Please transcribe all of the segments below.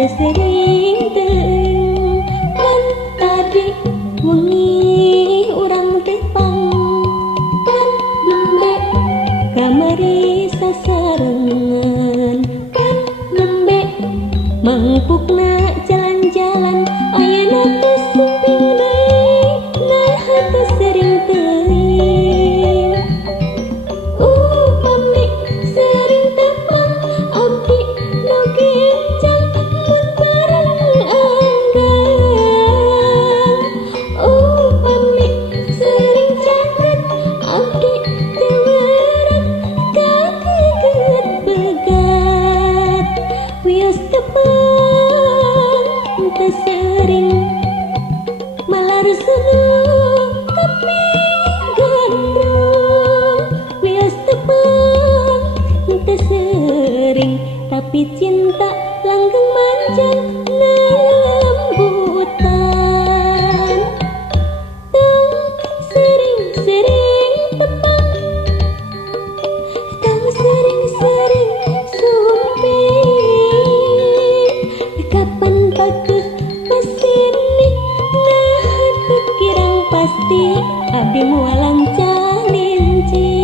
Sering teuing pan tadi wengi urang tepang pan nembe kamari sasarengan pan nembe mangpukna jalan-jalan ayeuna teu sumping deui nah teu sering teuing pami sering tepang abdi nu ginjang mun bareng anggan pami sering caket abdi teu meureun kageget begat wios tepang teu sering malaruseuh tapi gandrung wios tepang teu sering tapi cinta langgeng manjang lembutan tong sering-sering tepang tong sering-sering sumping kapan bagus kesini nah teu kirang pasti abdi mualang calinci.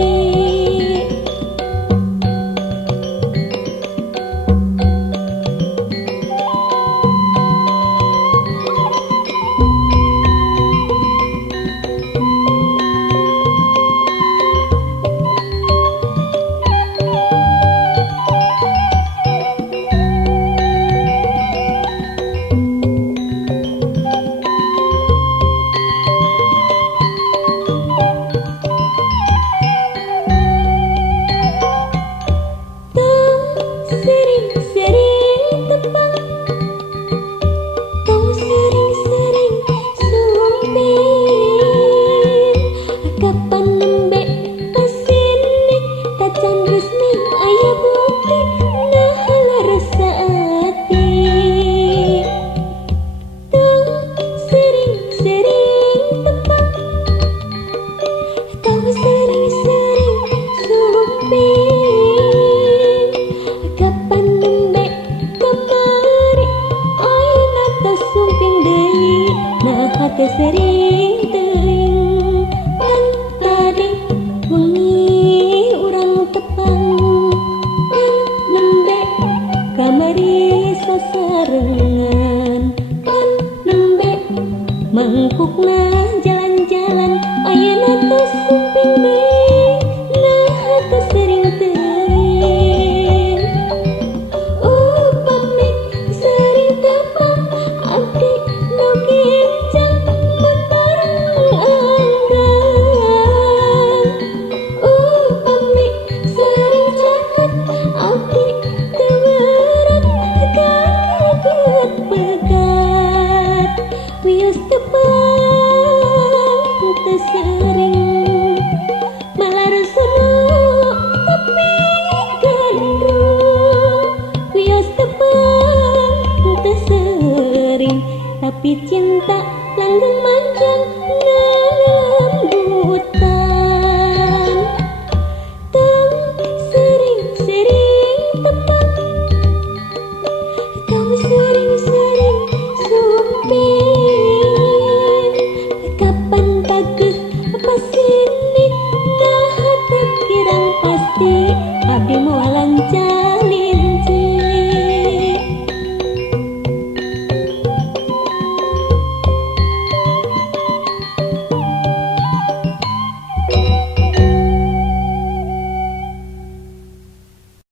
Sering teuing pan tadi wengi urang tepang pan nembe kamari sasarengan pan nembe mangkukna jalan-jalan ayeuna teu sumping deui nah teu sering teuing pami sering tepang abdi nu ginjang mun bareng anggan pami sering caket abdi teu meureun kageget begat wios tepang teu sering malaruseuh tapi gandrung wios tepang teu sering tapi cinta langgeng manjang lembutan tong sering-sering abdi moal langgeng